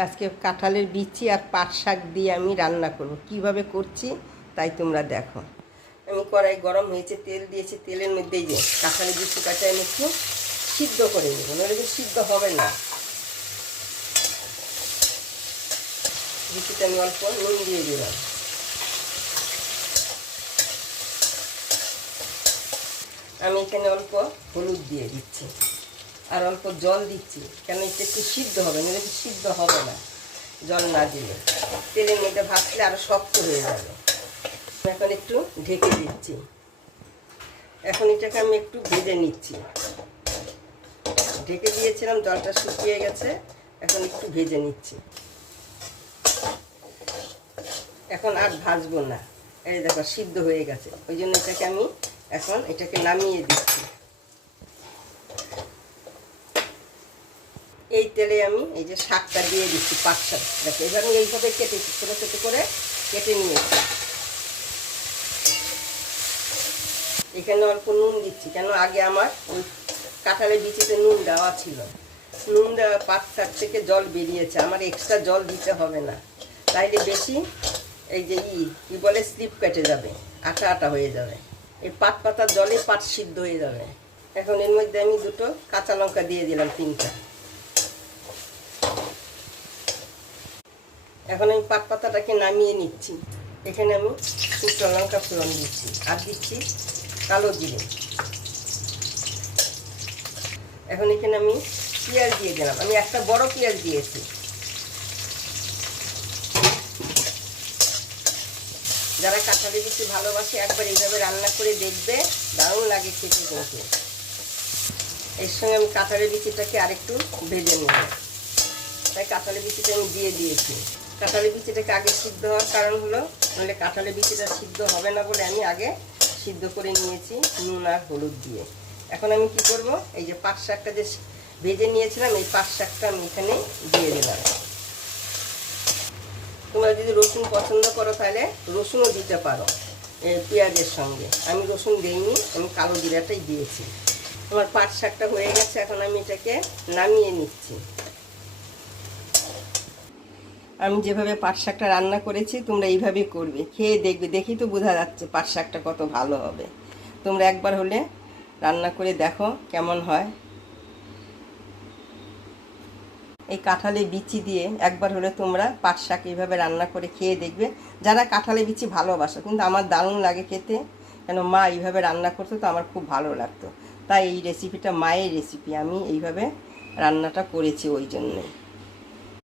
আজকে কাঁঠালের বিচি আর পাট শাক দিয়ে আমি রান্না করব। কিভাবে করছি তাই তোমরা দেখো। আমি কড়াই গরম হয়েছে, তেল দিয়েছি, তেলের মধ্যে যে কাঁঠালের বিচি কাটা আমি একটু সিদ্ধ করে নেব, নইলে সিদ্ধ হবে না। বিচিতে আমি অল্প নুন দিয়ে দিলাম, আমি এখানে অল্প হলুদ দিয়ে দিচ্ছি আর অল্প জল দিচ্ছি, কেন এটা একটু সিদ্ধ হবে, নইলে সিদ্ধ হবে না জল না দিলে। তেলের মধ্যে ভাজলে আরও শক্ত হয়ে যাবে। এখন একটু ঢেকে দিচ্ছি, এখন এটাকে আমি একটু ভেজে নিচ্ছি। ঢেকে দিয়েছিলাম, জলটা শুকিয়ে গেছে, এখন একটু ভেজে নিচ্ছি। এখন আর ভাজবো না, এই দেখো সিদ্ধ হয়ে গেছে, ওই জন্য এটাকে আমি এখন এটাকে নামিয়ে দিচ্ছি। এই তেলে আমি এই যে শাকটা দিয়ে দিচ্ছি, পাট শাক। দেখো এবার আমি এইভাবে কেটেছি, ছোটো ছোটো করে কেটে নিয়েছি। এখানে অল্প নুন দিচ্ছি, কেন আগে আমার ওই কাঁঠালের বিচিতে নুন দেওয়া ছিল। নুন দেওয়া পাট শাক থেকে জল বেরিয়েছে, আমার এক্সট্রা জল দিতে হবে না, তাইলে বেশি এই যে কি বলে স্লিপ কেটে যাবে, আটা আটা হয়ে যাবে। এই পাট পাতার জলে পাট সিদ্ধ হয়ে যাবে। এখন এর মধ্যে আমি দুটো কাঁচা লঙ্কা দিয়ে দিলাম, 3টা। এখন আমি পাট পাতাটাকে নামিয়ে নিচ্ছি। এখানে আমি শুকনো লঙ্কা ফোড়ন দিচ্ছি আর দিচ্ছি কালো জিরে। এখন এখানে আমি পেঁয়াজ দিয়ে দিলাম, আমি একটা বড় পেঁয়াজ দিয়েছি। যারা কাঁঠালের বিচি ভালোবাসে একবার এইভাবে রান্না করে দেখবে, দারুণ লাগে খেতে কিন্তু। এর সঙ্গে আমি কাঁঠালের বিচিটাকে আরেকটু ভেজে নেব, তাই কাঁঠালের বিচিটা আমি দিয়ে দিয়েছি। কাঁঠালের বিচিটাকে আগে সিদ্ধ হওয়ার কারণ হলো, নাহলে কাঁঠালের বিচিটা সিদ্ধ হবে না বলে আমি আগে সিদ্ধ করে নিয়েছি নুন আর হলুদ দিয়ে। এখন আমি কি করব, এই যে পাট শাকটা যে ভেজে নিয়েছিলাম, এই পাট শাকটা আমি এখানে দিয়ে দিলাম। তোমরা যদি রসুন পছন্দ করো তাহলে রসুনও দিতে পারো পেঁয়াজের সঙ্গে। আমি রসুন দিইনি, আমি কালো জিরাটাই দিয়েছি। আমার পাট শাকটা হয়ে গেছে, এখন আমি এটাকে নামিয়ে নিচ্ছি। আমি যেভাবে পাট শাকটা রান্না করেছি তোমরা এইভাবেই করবে, খেয়ে দেখবে, দেখি তো বোঝা যাচ্ছে পাট শাকটা কত ভালো হবে। তোমরা একবার হলে রান্না করে দেখো কেমন হয়। এই কাঁঠালের বিচি দিয়ে একবার হলে তোমরা পাট শাক এইভাবে রান্না করে খেয়ে দেখবে, যারা কাঁঠালের বিচি ভালোবাসো। কিন্তু আমার দারুণ লাগে খেতে, কেন মা এইভাবে রান্না করতো তো আমার খুব ভালো লাগতো, তাই এই রেসিপিটা মায়ের রেসিপি, আমি এইভাবে রান্নাটা করেছি ওই জন্যই।